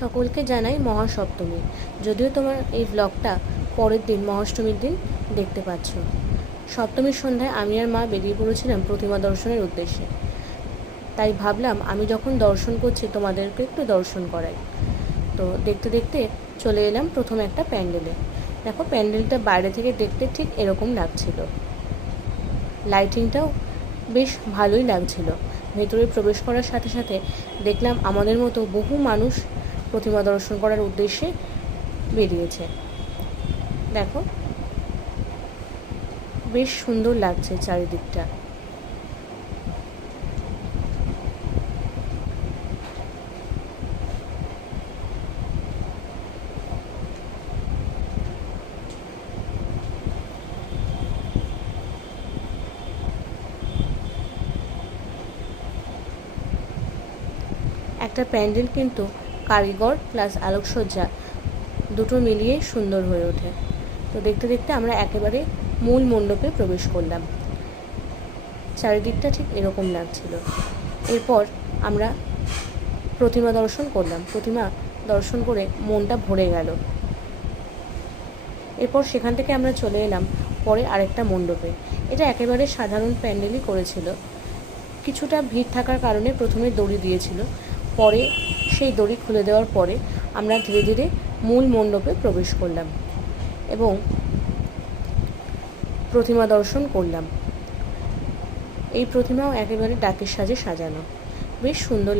সকলকে জানাই মহাসপ্তমী। যদিও তোমার এই ব্লগটা পরের দিন মহাষ্টমীর দিন দেখতে পাচ্ছ। সপ্তমীর সন্ধ্যায় আমি আর মা বেরিয়ে পড়েছিলাম প্রতিমা দর্শনের উদ্দেশ্যে। তাই ভাবলাম আমি যখন দর্শন করছি তোমাদেরকে একটু দর্শন করাই। তো দেখতে দেখতে চলে এলাম প্রথম একটা প্যান্ডেলে। দেখো, প্যান্ডেলটা বাইরে থেকে দেখতে ঠিক এরকম লাগছিল। লাইটিংটাও বেশ ভালোই লাগছিল। ভেতরে প্রবেশ করার সাথে সাথে দেখলাম আমাদের মতো বহু মানুষ প্রতিমা দর্শন করার উদ্দেশ্যে বেরিয়েছে। দেখো, বেশ সুন্দর লাগছে চারিদিকটা। একটা প্যান্ডেল কিন্তু কারিগর প্লাস আলোকসজ্জা দুটো মিলিয়ে সুন্দর হয়ে ওঠে। তো দেখতে দেখতে আমরা একেবারে মূল মণ্ডপে প্রবেশ করলাম। চারিদিকটা ঠিক এরকম লাগছিল। এরপর আমরা প্রতিমা দর্শন করলাম। প্রতিমা দর্শন করে মনটা ভরে গেল। এরপর সেখান থেকে আমরা চলে এলাম পরে আরেকটা মণ্ডপে। এটা একেবারে সাধারণ প্যান্ডেলই করেছিল। কিছুটা ভিড় থাকার কারণে প্রথমে দড়ি দিয়েছিল, পরে সেই দড়ি খুলে দেওয়ার পরে আমরা ধীরে ধীরে মূল মণ্ডপে প্রবেশ করলাম এবং প্রতিমা দর্শন করলাম। এই প্রতিমাও একেবারে ডাকের সাজে সাজানো, বেশ সুন্দর